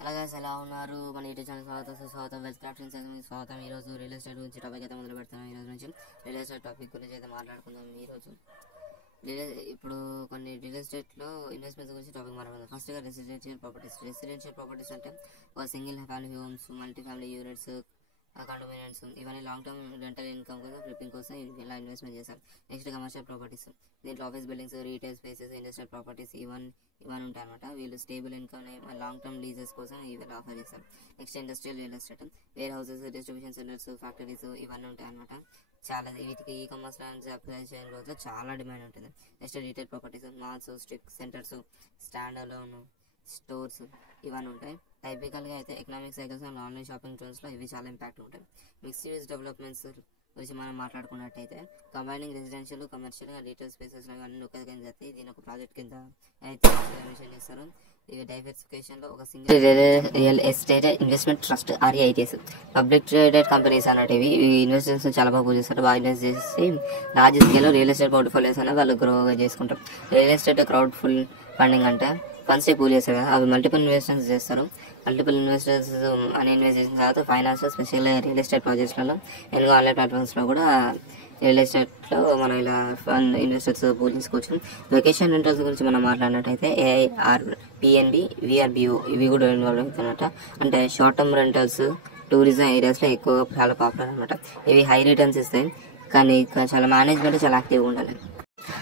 అలాగే ఎలా ఉన్నారు మన యూట్యూబ్ ఛానల్ స్వాగతం వెల్త్ క్రాఫ్టింగ్ సెషన్ స్వాగతం. ఈరోజు రియల్ ఎస్టేట్ గురించి టాపిక్ అయితే మొదలు పెడతాను. ఈరోజు నుంచి రియల్ ఎస్టేట్ టాపిక్ గురించి అయితే మాట్లాడుకుందాం. ఈరోజు ఇప్పుడు కొన్ని రియల్ ఎస్టేట్లో ఇన్వెస్ట్మెంట్స్ గురించి టాపిక్ మాట్లాడుకుందాం. ఫస్ట్గా రెసిడెన్షియల్ ప్రాపర్టీస్ అంటే ఒక single family homes, multi family units, condominiums, ఇవన్నీ లాంగ్ టర్మ్ రెంటల్ ఇన్కమ్ కోసం ఫ్లిప్పింగ్ కోసం ఇలా ఇన్వెస్ట్మెంట్ చేస్తారు. నెక్స్ట్ కమర్షియల్ ప్రాపర్టీస్, దీంట్లో office buildings, retail spaces, industrial properties ఇవన్నీ ఉంటాయి అనమాట. వీళ్ళు stable income long term leases కోసం ఇవి ఆఫర్ చేస్తారు. Next industrial real estate, warehouses, distribution centres, factories ఇవన్నీ ఉంటాయి అనమాట. చాలా వీటికి ఈ కామర్స్ అప్లై చేయడం రోజు చాలా డిమాండ్ ఉంటుంది. Next retail properties, malls, strip centres, stand alone stores ఇవన్నీ ఉంటాయి. టైపికల్గా అయితే economic cycles and online shopping ట్రెండ్స్లో ఇవి చాలా ఇంపాక్ట్ ఉంటాయి. మిక్స్డ్ యూజ్ డెవలప్మెంట్స్ గురించి మనం మాట్లాడుకున్నట్టయితే combining residential, commercial, retail spaces ఇవన్నీ ఒక కింద చేస్తాయి. దీని ఒక ప్రాజెక్ట్ కింద అయితే మెన్షన్ చేస్తారు. ఇవి డైవర్సిఫికేషన్లో ఒక single real estate investment trust REITs public traded companies అనేటివి ఈ ఇన్వెస్టర్స్ చాలా బాగా చేస్తారు. బాగా ఇన్వెస్ట్ చేసి లార్జ్ స్కేల్లో రియల్ ఎస్టేట్ పోర్ట్ఫోలియోస్ అనేది వాళ్ళు గ్రోగా చేసుకుంటారు. రియల్ ఎస్టేట్ క్రౌడ్ ఫండింగ్ అంటే ఫండ్స్ పూల్ చేస్తారు కదా, అవి మల్టిపుల్ ఇన్వెస్టర్స్ చేస్తారు. మల్టిపుల్ ఇన్వెస్టర్స్ అని ఇన్వెస్ట్ చేసిన తర్వాత ఫైనాన్స్ స్పెషల్ రియల్ ఎస్టేట్ ప్రాజెక్ట్స్లలో ఎన్నో ఆన్లైన్ ప్లాట్ఫామ్స్లో కూడా రియల్ ఎస్టేట్లో మనం ఇలా ఫండ్ ఇన్వెస్టర్స్ పూల్ చేసుకోవచ్చు. వెకేషన్ రెంటల్స్ గురించి మనం మాట్లాడినట్టయితే AIRPNB, VRBO ఇవి కూడా ఇన్వాల్వ్ అవుతాయన్నమాట. అంటే షార్ట్ టర్మ్ రెంటల్స్ టూరిజం ఏరియాస్లో ఎక్కువగా చాలా పాపులర్ అనమాట. ఇవి హై రిటర్న్స్ ఇస్తాయి, కానీ చాలా మేనేజ్మెంట్ చాలా యాక్టివ్గా ఉండాలి.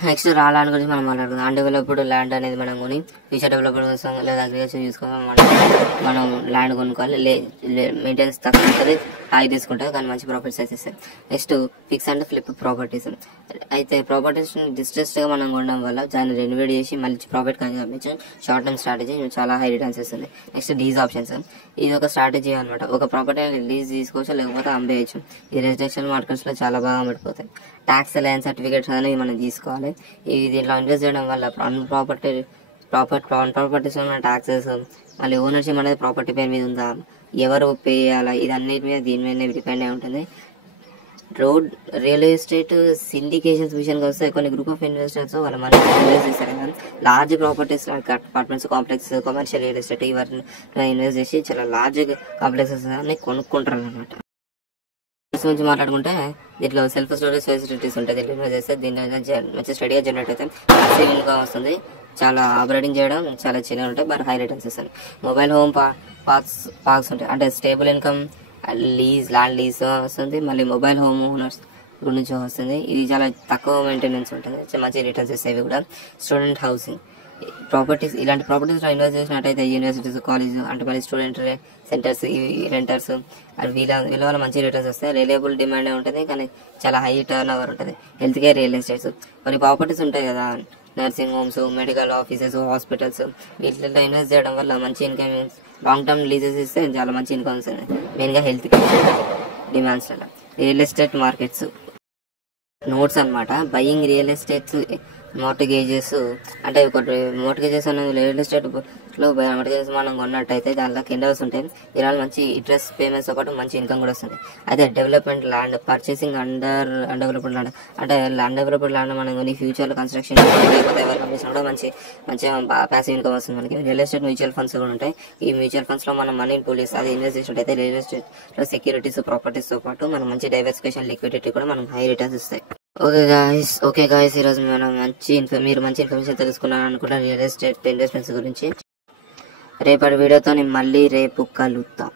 నెక్స్ట్ రా ల్యాండ్ గురించి మనం మాట్లాడుకుందాం. అన్డెవలప్డ్ ల్యాండ్ అనేది మనం కొని ఫ్యూచర్ డెవలప్మెంట్ కోసం లేదా అగ్రికల్చర్ చూసుకోవాలి. మనం ల్యాండ్ కొనుక్కోవాలి. మెయింటెనెన్స్ తక్కువ ఉంటుంది, హాయి తీసుకుంటారు, కానీ మంచి ప్రాఫిట్స్ అయితే ఇస్తాయి. Next fix and flip properties అయితే ప్రాపర్టీస్ డిస్ట్రెస్డ్గా మనం కొనడం వల్ల దాన్ని రెనోవేట్ చేసి మంచి ప్రాఫిట్ కనిపించే షార్ట్ టర్మ్ స్ట్రాటజీ చాలా హై రిటర్న్స్ ఇస్తుంది. నెక్స్ట్ లీజ్ ఆప్షన్స్, ఇది ఒక స్ట్రాటజీ అనమాట. ఒక ప్రాపర్టీ లీజ్ తీసుకోవచ్చు, లేకపోతే అమ్మేయచ్చు. ఈ రెసిడెన్షియల్ మార్కెట్స్లో చాలా బాగా అమ్ముడిపోతాయి. ట్యాక్స్ అలయన్స్ సర్టిఫికేట్స్ అనేవి మనం తీసుకోవాలి. ఇది దీంట్లో ఇన్వెస్ట్ చేయడం వల్ల ప్రాపర్టీస్ ఉన్న ట్యాక్సెస్, మళ్ళీ ఓనర్షిప్ అనేది ప్రాపర్టీ పేరు మీద ఉందా, ఎవరు పే చేయాలా, ఇది అన్నిటి మీద దీని మీద డిపెండ్ అయి ఉంటుంది. రోడ్ రియల్ ఎస్టేట్ సిండికేషన్స్ విషయానికి వస్తే కొన్ని గ్రూప్ ఆఫ్ ఇన్వెస్టర్స్ వాళ్ళ మనీ ఇన్వెస్ట్ చేస్తారు కదా, large properties apartments complex, commercial real estate ఇవన్నీ ఇన్వెస్ట్ చేసి చాలా లార్జ్ కాంప్లెక్సెస్ అన్ని కొనుక్కుంటారు అనమాట. గురించి మాట్లాడుకుంటే దీంట్లో సెల్ఫ్ స్టోరేజ్ ఫెసిలిటీస్ ఉంటాయి. దీంట్లో ఇన్వెస్ట్ చేస్తే దీంట్లో మంచి స్టడీగా జనరేట్ అయితే ప్యాసివ్ ఇన్కమ్ వస్తుంది. చాలా ఆపరేటింగ్ చేయడం చాలా చిన్నగా ఉంటాయి, బట్ హై రిటర్న్స్ ఇస్తుంది. మొబైల్ హోమ్ పార్క్స్ ఉంటాయి, అంటే స్టేబుల్ ఇన్కమ్ ల్యాండ్ లీజ్ వస్తుంది. మళ్ళీ మొబైల్ హోమ్ ఓనర్స్ గురించి వస్తుంది. ఇది చాలా తక్కువ మెయింటెనెన్స్ ఉంటుంది, మంచి రిటర్న్స్ ఇస్తాయి. కూడా స్టూడెంట్ హౌసింగ్ ప్రాపర్టీస్, ఇలాంటి ప్రాపర్టీస్లో ఇన్వెస్ట్ చేసినట్టయితే యూనివర్సిటీస్, కాలేజ్ అంటే మళ్ళీ స్టూడెంట్ సెంటర్స్, రెంటర్స్ వీళ్ళ వల్ల మంచి రిటర్న్స్ వస్తాయి. రిలయబుల్ డిమాండ్ ఉంటుంది, కానీ చాలా హై టర్న్ ఓవర్ ఉంటుంది. హెల్త్ కేర్ రియల్ ఎస్టేట్స్ కొన్ని ప్రాపర్టీస్ ఉంటాయి కదా, nursing homes, medical offices, hospitals వీటిలో ఇన్వెస్ట్ చేయడం వల్ల మంచి ఇన్కమ్, లాంగ్ టర్మ్ లీజెస్ ఇస్తే చాలా మంచి ఇన్కమ్ వస్తుంది. మెయిన్గా హెల్త్ కేర్ డిమాండ్స్ అలా. రియల్ ఎస్టేట్ మార్కెట్స్ నోట్స్ అనమాట. బయింగ్ రియల్ ఎస్టేట్స్ మార్టిగేజెస్ అంటే మార్టిగేజెస్ అనేది రియల్ ఎస్టేట్ లో మార్టిగేజెస్ మనం కొన్నట్టయితే దాంట్లో కిండర్స్ ఉంటాయి. ఇలా మంచి ఇంట్రెస్ట్ పేమెంట్స్ తో పాటు మంచి ఇన్కమ్ కూడా వస్తుంది. అయితే development land purchasing undeveloped land అంటే అన్డెవలప్డ్ ల్యాండ్ మనం కొన్ని ఫ్యూచర్ లో కన్స్ట్రక్షన్ లేకపోతే ఎవరు పంపించినా కూడా మంచి ప్యాసివ్ ఇన్కమ్ వస్తుంది మనకి. రియల్ ఎస్టేట్ మ్యూచువల్ ఫండ్స్ కూడా ఉంటాయి. ఈ మ్యూచువల్ ఫండ్స్ లో మనం మనీని పూల్ చేస్తే అది ఇన్వెస్ట్ చేసినట్టయితే రియల్ ఎస్టేట్ లో సెక్యూరిటీస్, ప్రాపర్టీస్ తో పాటు మనం మంచి డైవర్సిఫికేషన్, లిక్విడిటీ కూడా మనం హై రిటర్న్స్ ఇస్తాయి. ఓకే గాయస్ ఈరోజు మనం మీరు మంచి ఇన్ఫర్మేషన్ తెలుసుకున్నాను అనుకుంటా రియల్ ఎస్టేట్ ఇన్వెస్ట్మెంట్స్ గురించి. రేపటి వీడియోతో నేను మళ్ళీ రేపు కలుద్దాం.